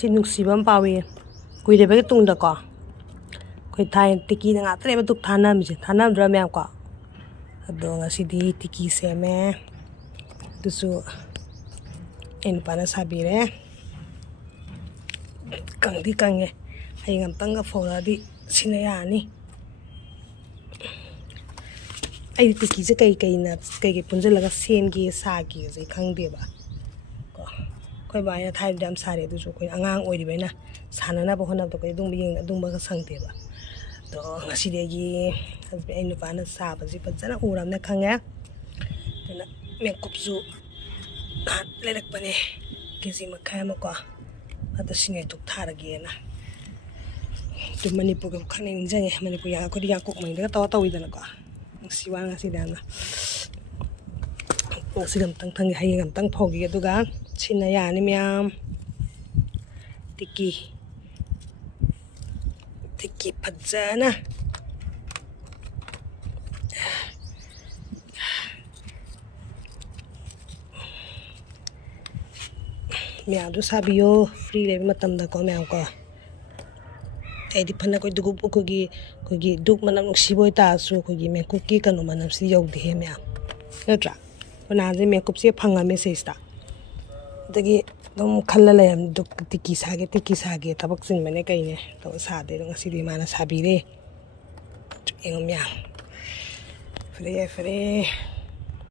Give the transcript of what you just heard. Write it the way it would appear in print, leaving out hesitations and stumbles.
ꯁꯤ ꯅꯨꯡꯁꯤꯕ ꯑꯃ ꯄꯥꯎꯏ ꯀꯨꯏꯔꯕꯒꯤ ꯇꯨꯡꯗꯀꯣ ꯑꯩꯈꯣꯏ ꯊꯥꯏ ꯇꯤꯀꯤꯅ ꯉꯥꯛꯇꯅꯦꯕ ꯗꯨꯛ ꯊꯥꯅꯔꯝꯃꯤꯁꯦ ꯊꯥꯅꯔꯝꯗ꯭ꯔꯥ ꯃꯌꯥꯝ ꯀꯣ ꯑꯗꯣ ꯉꯁꯤꯗꯤ ꯇꯤꯀꯤ ꯁꯦꯝꯃꯦ ꯑꯗꯨꯁꯨ ꯑꯩ ꯅꯨꯄꯥꯅ ꯁꯥꯕꯤꯔꯦ ꯀꯪꯗꯤ ꯀꯪꯉꯦ ꯍꯌꯦꯡ ꯑꯝꯇꯪꯒ ꯐꯧꯔꯛꯑꯗꯤ ꯁꯤꯅ ꯌꯥꯔꯅꯤ ꯑꯩꯗꯤ ꯇꯤꯀꯤꯁꯦ ꯀꯩꯀꯩ ꯄꯨꯟꯁꯤꯜꯂꯒ ꯁꯦꯝꯒꯦ ꯁꯥꯒꯦꯁꯦ ꯈꯪꯗꯦꯕ ꯀꯣ ꯑꯩꯈꯣꯏ ꯕꯥꯅ ꯊꯥꯏꯅꯗꯤ ꯌꯥꯝ ꯁꯥꯔꯦ ꯑꯗꯨꯁꯨ ꯑꯩꯈꯣꯏ ꯑꯉꯥꯡ ꯑꯣꯏꯔꯤꯕꯅꯤꯅ ꯁꯥꯟꯅꯅꯕ ꯍꯣꯠꯅꯕꯗ ꯑꯩꯈꯣꯏ ꯑꯗꯨꯝꯕꯒ ꯁꯪꯗꯦꯕ ꯑꯗꯣ ꯉꯁꯤꯗꯤ ꯑꯩ ꯅꯨꯄꯥꯅ ꯁꯥꯕꯁꯤ ꯐꯖꯅ ꯎꯔꯕꯅꯤꯅ ꯈꯪꯉꯦ ꯑꯗꯨꯅ ꯃꯦꯀꯨꯞꯁꯨ ꯅꯍꯥꯟ ꯂꯩꯔꯛꯄꯅꯦ ꯀꯦꯖꯤ ꯃꯈꯥꯏ ꯑꯃꯀꯣ ꯑꯗꯣ ꯁꯤꯡꯉꯩ ꯙꯨꯛ ꯊꯥꯔꯒꯦꯅ ꯑꯗꯨ ꯃꯅꯤꯄꯨꯔꯒ ꯈꯪ ꯅꯤꯡꯁꯤꯡꯉꯦ ꯃꯅꯤꯄꯨꯔ ꯑꯩꯈꯣꯏꯗꯤ ꯌꯥꯡꯀꯣꯛ ꯃꯩꯗꯒ ꯇꯧꯋꯤꯗꯅꯀꯣ ꯅꯨꯡꯁꯤ ꯋꯥ ꯉꯁꯤꯗꯤ ꯌꯥꯝꯅ ꯉꯁꯤꯗ ꯑꯝꯇꯪ ꯊꯪꯒꯦ ꯍꯌꯦꯡ ꯑꯝꯇꯪ ꯐꯧꯈꯤꯒꯦ ꯑꯗꯨꯒ ꯁꯤꯅ ꯌꯥꯅꯤ ꯃꯌꯥꯝ ꯇꯤꯀꯤ ꯐꯖꯅ ꯃꯌꯥꯝꯁꯨ ꯁꯥꯕꯤꯌꯣ ꯐ꯭ꯔꯤ ꯂꯩꯕ ꯃꯇꯝꯗꯀꯣ ꯃꯌꯥꯝ ꯀꯣ ꯑꯩꯗꯤ ꯐꯅ ꯑꯩꯈꯣꯏꯒꯤ ꯗꯨꯛ ꯃꯅꯝ ꯅꯨꯡꯁꯤꯕ ꯑꯣꯏꯇꯥꯔꯁꯨ ꯑꯩꯈꯣꯏꯒꯤ ꯃꯦꯀꯨꯞꯀꯤ ꯀꯩꯅꯣ ꯃꯅꯝꯁꯤꯗꯤ ꯌꯧꯗꯦꯍꯦ ꯃꯌꯥꯝ ꯅꯠꯇ꯭ꯔꯥ ꯅꯍꯥꯟꯁꯦ ꯃꯦꯀꯨꯞꯁꯦ ꯐꯪꯉꯝꯃꯦ ꯁꯤꯁꯤꯗ ꯑꯗꯒꯤ ꯑꯗꯨꯝ ꯈꯜꯂ ꯂꯩꯔꯝꯃꯦ ꯗꯨꯛ ꯇꯤꯀꯤ ꯁꯥꯒꯦ ꯊꯕꯛ ꯆꯤꯟꯕꯅꯦ ꯀꯩꯅꯦ ꯇꯧꯔ ꯁꯥꯗꯦ ꯑꯗꯣ ꯉꯁꯤꯗꯤ ꯃꯥꯅ ꯁꯥꯕꯤꯔꯦ ꯌꯦꯡꯉꯣ ꯃꯌꯥꯝ ꯐꯔꯦ